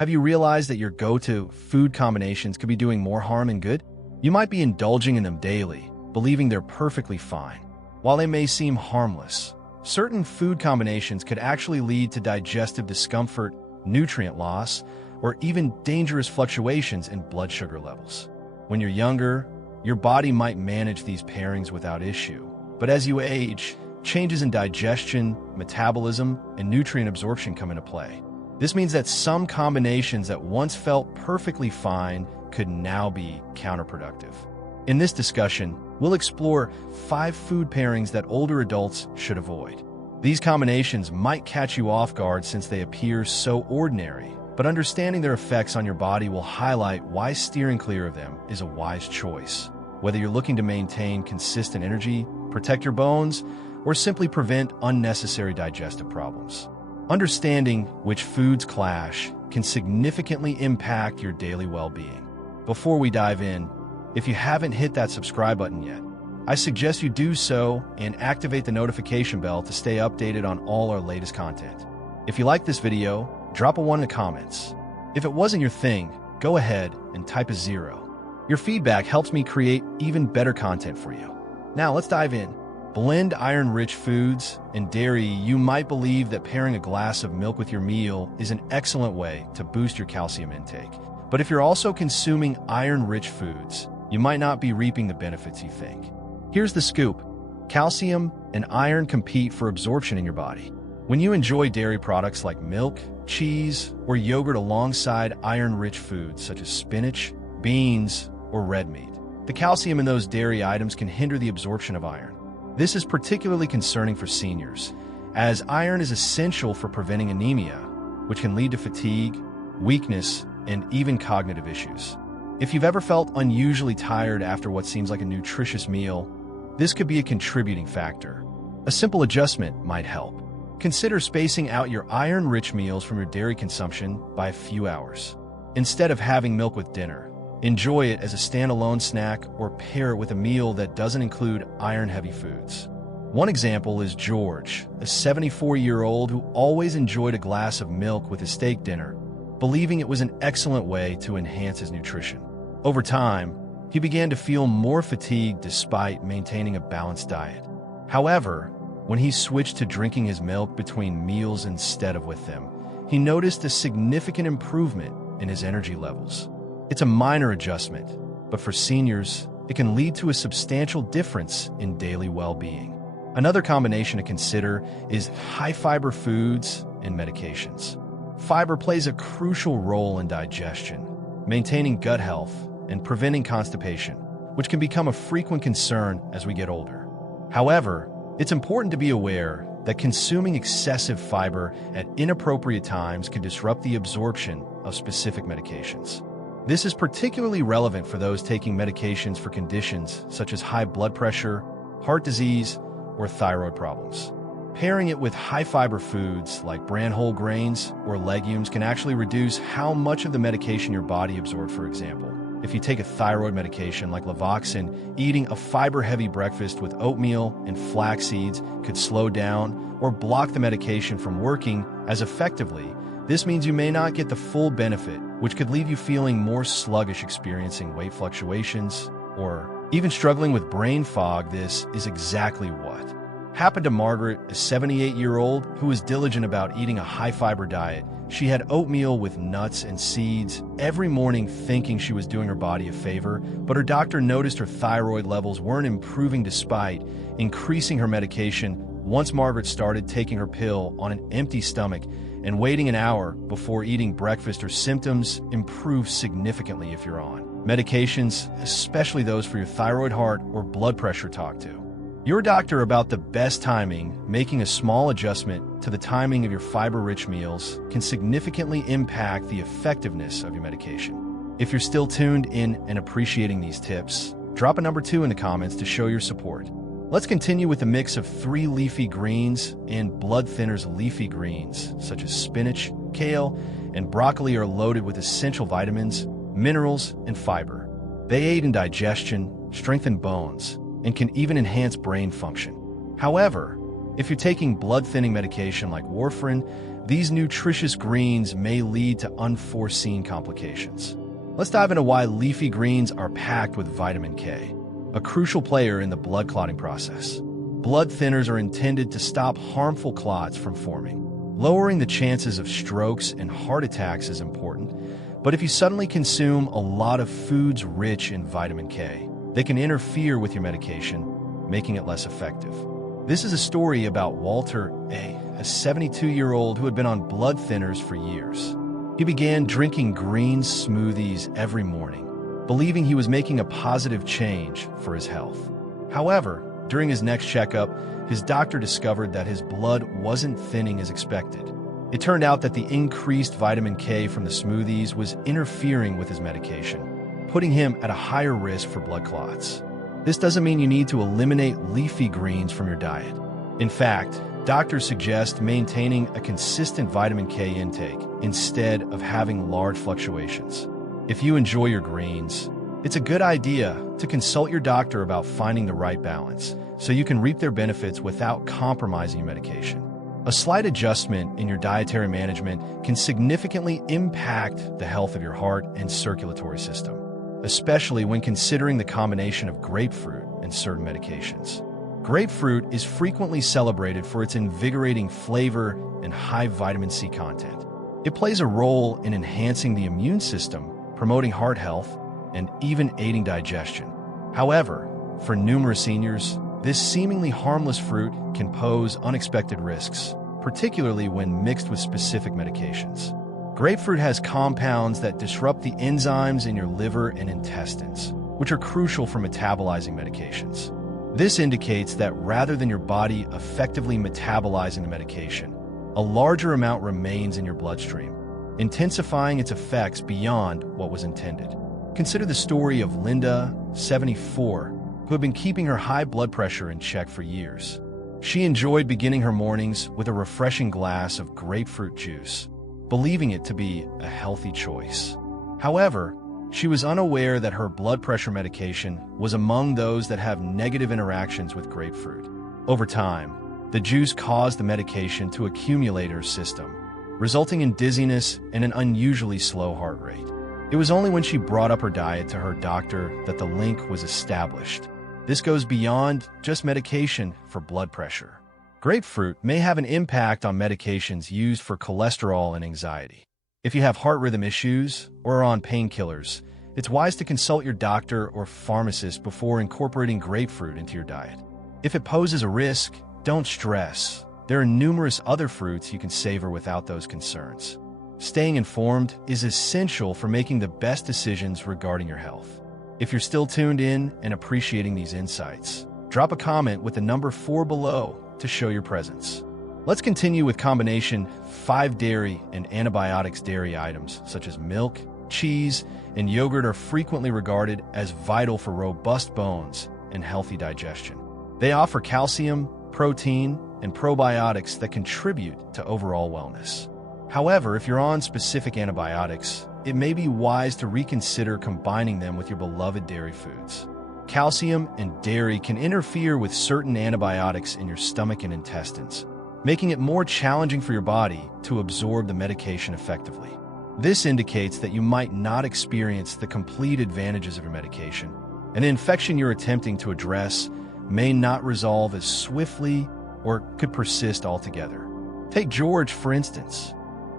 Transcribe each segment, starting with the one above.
Have you realized that your go-to food combinations could be doing more harm than good? You might be indulging in them daily, believing they're perfectly fine. While they may seem harmless, certain food combinations could actually lead to digestive discomfort, nutrient loss, or even dangerous fluctuations in blood sugar levels. When you're younger, your body might manage these pairings without issue. But as you age, changes in digestion, metabolism, and nutrient absorption come into play. This means that some combinations that once felt perfectly fine could now be counterproductive. In this discussion, we'll explore 5 food pairings that older adults should avoid. These combinations might catch you off guard since they appear so ordinary, but understanding their effects on your body will highlight why steering clear of them is a wise choice. Whether you're looking to maintain consistent energy, protect your bones, or simply prevent unnecessary digestive problems. Understanding which foods clash can significantly impact your daily well-being. Before we dive in, if you haven't hit that subscribe button yet, I suggest you do so and activate the notification bell to stay updated on all our latest content. If you like this video, drop a 1 in the comments. If it wasn't your thing, go ahead and type a 0. Your feedback helps me create even better content for you. Now let's dive in. Blend iron-rich foods and dairy. You might believe that pairing a glass of milk with your meal is an excellent way to boost your calcium intake. But if you're also consuming iron-rich foods, you might not be reaping the benefits you think. Here's the scoop. Calcium and iron compete for absorption in your body. When you enjoy dairy products like milk, cheese, or yogurt alongside iron-rich foods such as spinach, beans, or red meat, the calcium in those dairy items can hinder the absorption of iron. This is particularly concerning for seniors, as iron is essential for preventing anemia, which can lead to fatigue, weakness, and even cognitive issues. If you've ever felt unusually tired after what seems like a nutritious meal, this could be a contributing factor. A simple adjustment might help. Consider spacing out your iron-rich meals from your dairy consumption by a few hours. Instead of having milk with dinner, enjoy it as a standalone snack or pair it with a meal that doesn't include iron-heavy foods. One example is George, a 74-year-old who always enjoyed a glass of milk with his steak dinner, believing it was an excellent way to enhance his nutrition. Over time, he began to feel more fatigued despite maintaining a balanced diet. However, when he switched to drinking his milk between meals instead of with them, he noticed a significant improvement in his energy levels. It's a minor adjustment, but for seniors, it can lead to a substantial difference in daily well-being. Another combination to consider is high-fiber foods and medications. Fiber plays a crucial role in digestion, maintaining gut health, and preventing constipation, which can become a frequent concern as we get older. However, it's important to be aware that consuming excessive fiber at inappropriate times can disrupt the absorption of specific medications. This is particularly relevant for those taking medications for conditions such as high blood pressure, heart disease, or thyroid problems. Pairing it with high-fiber foods like bran whole grains or legumes can actually reduce how much of the medication your body absorbs. For example, if you take a thyroid medication like Levoxin, eating a fiber-heavy breakfast with oatmeal and flax seeds could slow down or block the medication from working as effectively. This means you may not get the full benefit, which could leave you feeling more sluggish, experiencing weight fluctuations, or even struggling with brain fog. This is exactly what happened to Margaret, a 78-year-old who was diligent about eating a high-fiber diet. She had oatmeal with nuts and seeds every morning, thinking she was doing her body a favor, but her doctor noticed her thyroid levels weren't improving despite increasing her medication. Once Margaret started taking her pill on an empty stomach and waiting an hour before eating breakfast, her symptoms improved significantly. If you're on medications, especially those for your thyroid, heart, or blood pressure, talk to your doctor about the best timing. Making a small adjustment to the timing of your fiber-rich meals can significantly impact the effectiveness of your medication. If you're still tuned in and appreciating these tips, drop a number 2 in the comments to show your support. Let's continue with a mix of 3 leafy greens and blood thinners. Leafy greens, such as spinach, kale, and broccoli, are loaded with essential vitamins, minerals, and fiber. They aid in digestion, strengthen bones, and can even enhance brain function. However, If you're taking blood-thinning medication like warfarin, these nutritious greens may lead to unforeseen complications. Let's dive into why leafy greens are packed with vitamin K, a crucial player in the blood clotting process. Blood thinners are intended to stop harmful clots from forming. Lowering the chances of strokes and heart attacks is important, but if you suddenly consume a lot of foods rich in vitamin K, they can interfere with your medication, making it less effective. This is a story about Walter A., a 72-year-old who had been on blood thinners for years. He began drinking green smoothies every morning, believing he was making a positive change for his health. However, during his next checkup, his doctor discovered that his blood wasn't thinning as expected. It turned out that the increased vitamin K from the smoothies was interfering with his medication, putting him at a higher risk for blood clots. This doesn't mean you need to eliminate leafy greens from your diet. In fact, doctors suggest maintaining a consistent vitamin K intake instead of having large fluctuations. If you enjoy your greens, it's a good idea to consult your doctor about finding the right balance so you can reap their benefits without compromising your medication. A slight adjustment in your dietary management can significantly impact the health of your heart and circulatory system, especially when considering the combination of grapefruit and certain medications. Grapefruit is frequently celebrated for its invigorating flavor and high vitamin C content. It plays a role in enhancing the immune system, promoting heart health, and even aiding digestion. However, for numerous seniors, this seemingly harmless fruit can pose unexpected risks, particularly when mixed with specific medications. Grapefruit has compounds that disrupt the enzymes in your liver and intestines, which are crucial for metabolizing medications. This indicates that rather than your body effectively metabolizing the medication, a larger amount remains in your bloodstream, intensifying its effects beyond what was intended. Consider the story of Linda, 74, who had been keeping her high blood pressure in check for years. She enjoyed beginning her mornings with a refreshing glass of grapefruit juice, believing it to be a healthy choice. However, she was unaware that her blood pressure medication was among those that have negative interactions with grapefruit. Over time, the juice caused the medication to accumulate in her system, resulting in dizziness and an unusually slow heart rate. It was only when she brought up her diet to her doctor that the link was established. This goes beyond just medication for blood pressure. Grapefruit may have an impact on medications used for cholesterol and anxiety. If you have heart rhythm issues or are on painkillers, it's wise to consult your doctor or pharmacist before incorporating grapefruit into your diet. If it poses a risk, don't stress. There are numerous other fruits you can savor without those concerns. Staying informed is essential for making the best decisions regarding your health. If you're still tuned in and appreciating these insights, drop a comment with the number 4 below to show your presence. Let's continue with combination 5 dairy and antibiotics. Dairy items such as milk, cheese, and yogurt are frequently regarded as vital for robust bones and healthy digestion. They offer calcium, protein, and probiotics that contribute to overall wellness. However, if you're on specific antibiotics, it may be wise to reconsider combining them with your beloved dairy foods. Calcium and dairy can interfere with certain antibiotics in your stomach and intestines, making it more challenging for your body to absorb the medication effectively. This indicates that you might not experience the complete advantages of your medication, and the infection you're attempting to address may not resolve as swiftly or could persist altogether. Take George, for instance.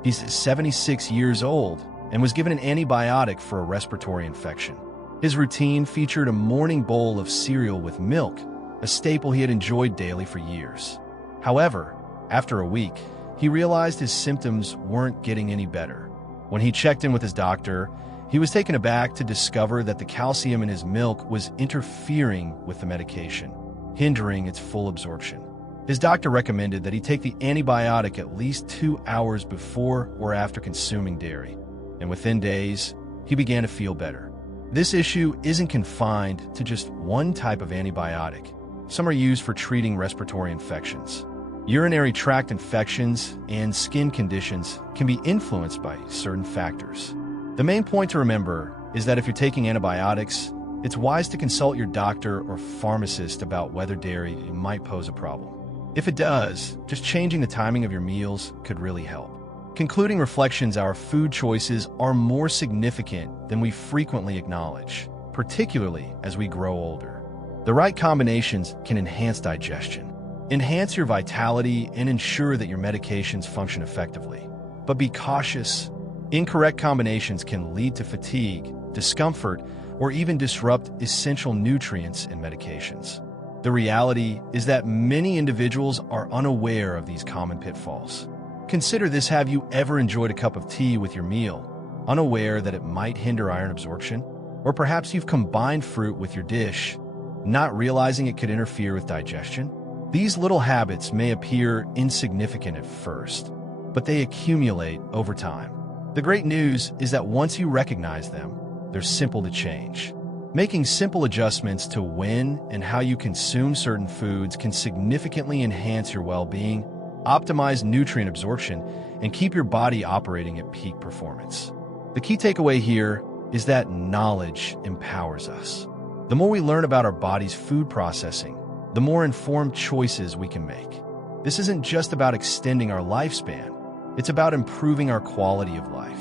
He's 76 years old and was given an antibiotic for a respiratory infection. His routine featured a morning bowl of cereal with milk, a staple he had enjoyed daily for years. However, after a week, he realized his symptoms weren't getting any better. When he checked in with his doctor, he was taken aback to discover that the calcium in his milk was interfering with the medication, hindering its full absorption. His doctor recommended that he take the antibiotic at least 2 hours before or after consuming dairy, and within days, he began to feel better. This issue isn't confined to just one type of antibiotic. Some are used for treating respiratory infections. Urinary tract infections and skin conditions can be influenced by certain factors. The main point to remember is that if you're taking antibiotics, it's wise to consult your doctor or pharmacist about whether dairy might pose a problem. If it does, just changing the timing of your meals could really help. Concluding reflections, our food choices are more significant than we frequently acknowledge, particularly as we grow older. The right combinations can enhance digestion, enhance your vitality, and ensure that your medications function effectively. But be cautious. Incorrect combinations can lead to fatigue, discomfort, or even disrupt essential nutrients in medications. The reality is that many individuals are unaware of these common pitfalls. Consider this: have you ever enjoyed a cup of tea with your meal, unaware that it might hinder iron absorption? Or perhaps you've combined fruit with your dish, not realizing it could interfere with digestion? These little habits may appear insignificant at first, but they accumulate over time. The great news is that once you recognize them, they're simple to change. Making simple adjustments to when and how you consume certain foods can significantly enhance your well-being, optimize nutrient absorption, and keep your body operating at peak performance. The key takeaway here is that knowledge empowers us. The more we learn about our body's food processing, the more informed choices we can make. This isn't just about extending our lifespan, it's about improving our quality of life.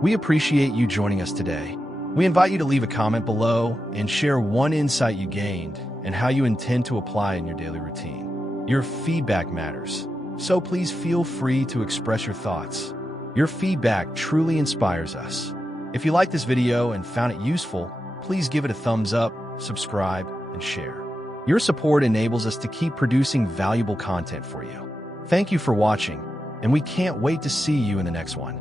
We appreciate you joining us today. We invite you to leave a comment below and share one insight you gained and how you intend to apply in your daily routine. Your feedback matters, so please feel free to express your thoughts. Your feedback truly inspires us. If you liked this video and found it useful, please give it a thumbs up, subscribe, and share. Your support enables us to keep producing valuable content for you. Thank you for watching, and we can't wait to see you in the next one.